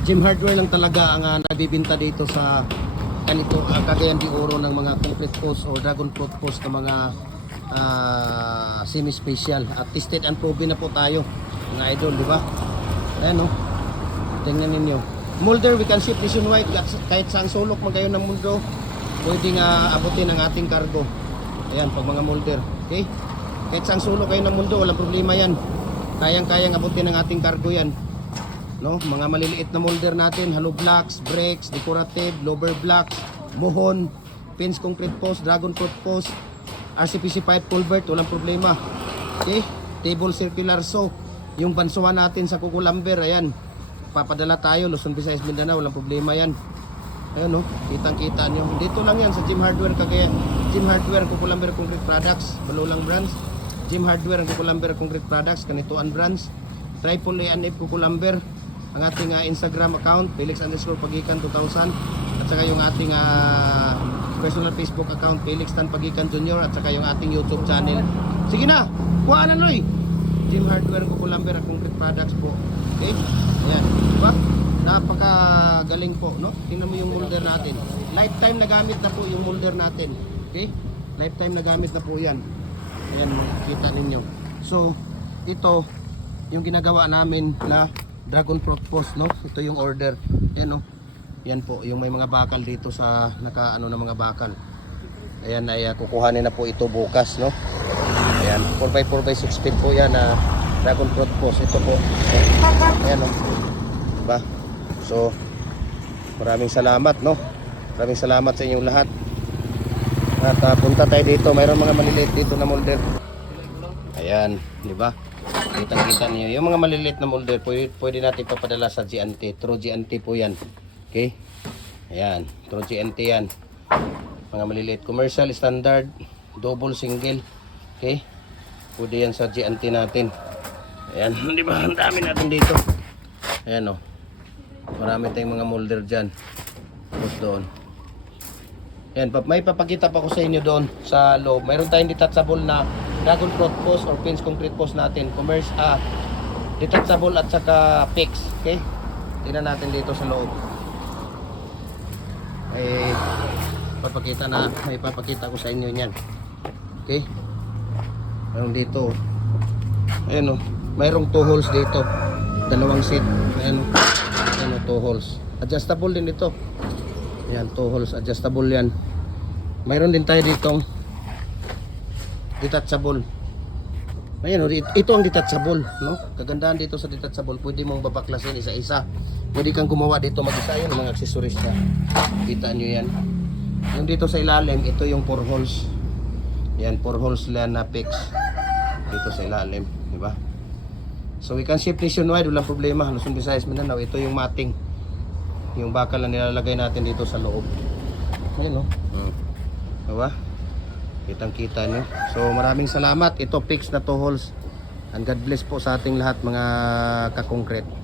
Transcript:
Gym Hardware lang talaga ang uh, nagbibinta dito sa kanito uh, Cagayan de Oro ng mga concrete post or dragon fruit post na mga ah, semi-special at tested and proven na po tayo mga idol, di ba? Ayan no. Tingnan ninyo. Molder, we can ship nationwide kahit, saan sulok man kayo ng mundo. Pwede nga abutin ang ating cargo. Ayan, pag mga molder. Okay? Kahit saan sulok kayo ng mundo, walang problema yan. Kayang-kayang abutin ang ating cargo yan. No? Mga maliliit na molder natin, hollow blocks, bricks, decorative, lower blocks, muhon, pins concrete post, dragon fruit post, RCPC pipe culvert, walang problema. Okay? Table circular saw. Yung bansuhan natin sa Kukulamber, ayan. Papadala tayo, Luzon, Visayas, Mindanao, walang problema yan. Ayan no, kitang-kita nyo. Dito lang yan sa Gym Hardware kagaya. Gym Hardware, Kukulamber Concrete Products, Balulang Brands. Gym Hardware, Kukulamber Concrete Products, Kanituan Brands. Triple A and F Kukulamber. Ang ating ah, Instagram account, Felix underscore Pagikan 2000. At saka yung ating ah, personal Facebook account, Felix Tan Pagikan Jr. At saka yung ating YouTube channel. Sige na, kuha na Noy. Gym Hardware Kukulamber at Concrete Products po. Okay? Ayan. Diba? Napakagaling po, no? Tingnan mo yung molder natin. Lifetime na gamit na po yung molder natin. Okay? Lifetime na gamit na po yan. Ayan, makikita ninyo. So, ito, yung ginagawa namin na dragon fruit post, no? Ito yung order. Ayan, no? Yan po, yung may mga bakal dito sa naka ano na mga bakal. Ayan, ay uh, kukuhanin na po ito bukas, no? Ayan, 4x4 by 6 feet po yan na dragon fruit post. Ito po. Ayan, no? Diba? So, maraming salamat, no? Maraming salamat sa inyong lahat. At uh, punta tayo dito. Mayroon mga maliliit dito na molder. Ayan, di ba? Kitang-kita niyo. Yung mga maliliit na molder, pwede, pwede natin papadala sa GNT. True GNT po yan. Okay? Ayan, true GNT yan. Mga maliliit. Commercial, standard, double, single. Okay? Pwede yan sa GNT natin. Ayan, di ba? Ang dami natin dito. Ayan o. Marami tayong mga molder dyan. Tapos doon. Ayan, may papakita pa ko sa inyo doon sa loob. Mayroon tayong detachable na dragon fruit post or pins concrete post natin. Commerce, ah, detachable at saka fix. Okay? Tingnan natin dito sa loob. Eh, papakita na, may papakita ko sa inyo yan. Okay? Mayroon dito. Ayan o. Mayroong two holes dito. Dalawang seat. Ayan o. Ayan o, two holes. Adjustable din ito. Ayan, two holes. Adjustable yan. Mayroon din tayo ditong detachable. Ayan o, it- ito ang detachable. No? Kagandahan dito sa detachable, pwede mong babaklasin isa-isa. Pwede kang gumawa dito mag-isa yun, mga accessories niya. Kita nyo yan. Yung dito sa ilalim, ito yung four holes. Yan, four holes lang na fix. Dito sa ilalim, di ba? So we can ship nationwide, walang problema. Luzon, Visayas, Mindanao. Ito yung mating. Yung bakal na nilalagay natin dito sa loob. Ayan o. Hmm. Diba? Kitang kita nyo. So maraming salamat. Ito fix na to holes. And God bless po sa ating lahat mga kakongkret.